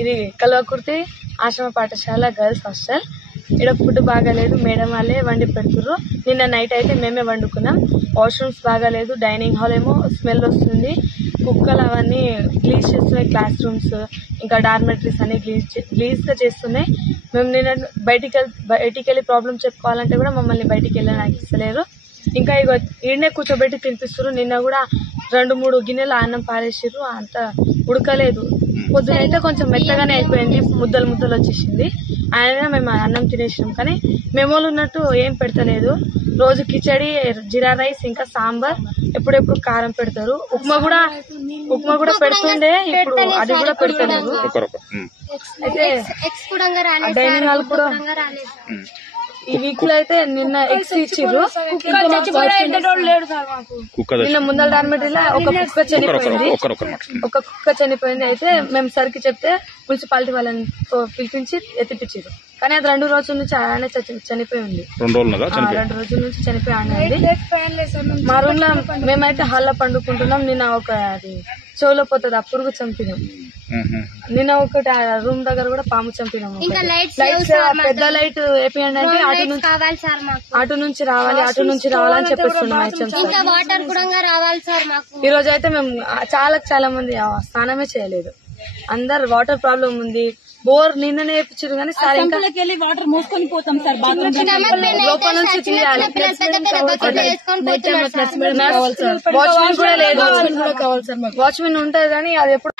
ఇది కల్వకుర్తి ఆశ్రమ పాఠశాల గర్ల్స్ హాస్టల్. ఇక్కడ ఫుడ్ బాగాలేదు, మేడం వాళ్ళే వండి పెడుతుర్రు. నిన్న నైట్ అయితే మేమే వండుకున్నాం. వాష్రూమ్స్ బాగాలేదు, డైనింగ్ హాల్ ఏమో స్మెల్ వస్తుంది, కుక్కలు అవన్నీ గ్లీజ్ చేస్తున్నాయి, క్లాస్ రూమ్స్ ఇంకా డార్మెటరీస్ అన్ని గ్లీజ్ గా చేస్తున్నాయి. మేము నిన్న బయటికి వెళ్ళి ప్రాబ్లం చెప్పుకోవాలంటే కూడా మమ్మల్ని బయటికి వెళ్ళడానికి ఇస్తలేరు. ఇంకా ఇక ఈడనే కూర్చోబెట్టి తినిపిస్తారు. నిన్న కూడా 2-3 గిన్నెలు అన్నం పారేసిర్రు, అంత ఉడకలేదు. పొద్దునైతే కొంచెం మెత్తగానే అయిపోయింది, ముద్దలు వచ్చేసింది. ఆయన మేము అన్నం తినేసినాం. కానీ మెమోలు ఉన్నట్టు ఏం పెడతలేదు. రోజు కిచడి, జీరా రైస్ ఇంకా సాంబార్, ఎప్పుడెప్పుడు కారం పెడతారు. ఉప్మా కూడా పెడుతుండే, ఇప్పుడు అది కూడా పెడతలేదు. అయితే డైనింగ్ హాల్ కూడా ఈ వీక్ లో అయితే నిన్న ఎగ్స్ ఇచ్చిర్రు. నిన్న ముందల డార్మెటరీలో ఒక కుక్క చనిపోయింది. అయితే మేము సరికి చెప్తే మున్సిపాలిటీ వాళ్ళని పిలిపించి ఎత్తిపించారు. కానీ అది 2 రోజుల నుంచి అలానే చనిపోయి ఉంది. 2 రోజుల నుంచి చనిపోయి ఉంది. మా రూమ్ లో మేమైతే హాల్లో పండుకుంటున్నాం. నిన్న ఒక అది చెవులో పోతుంది, ఆ పురుగు చంపినాం. నిన్న ఒకటి రూమ్ దగ్గర కూడా పాము చంపినాం. పెద్ద లైట్ వేపియండి అంటే అటు నుంచి రావాలి అని చెప్పేస్తున్నాం. ఈ రోజు అయితే మేము చాలా మంది స్నానమే చేయలేదు. అందరు వాటర్ ప్రాబ్లం ఉంది. బోర్ నిన్ననే వేపించారు కానీ సార్ వాటర్ మోసుకొని పోతాం సార్. లోపల నుంచి తీయాలి. వాచ్మెన్ కూడా లేదు. వాచ్మెన్ ఉంటుంది కానీ అది ఎప్పుడు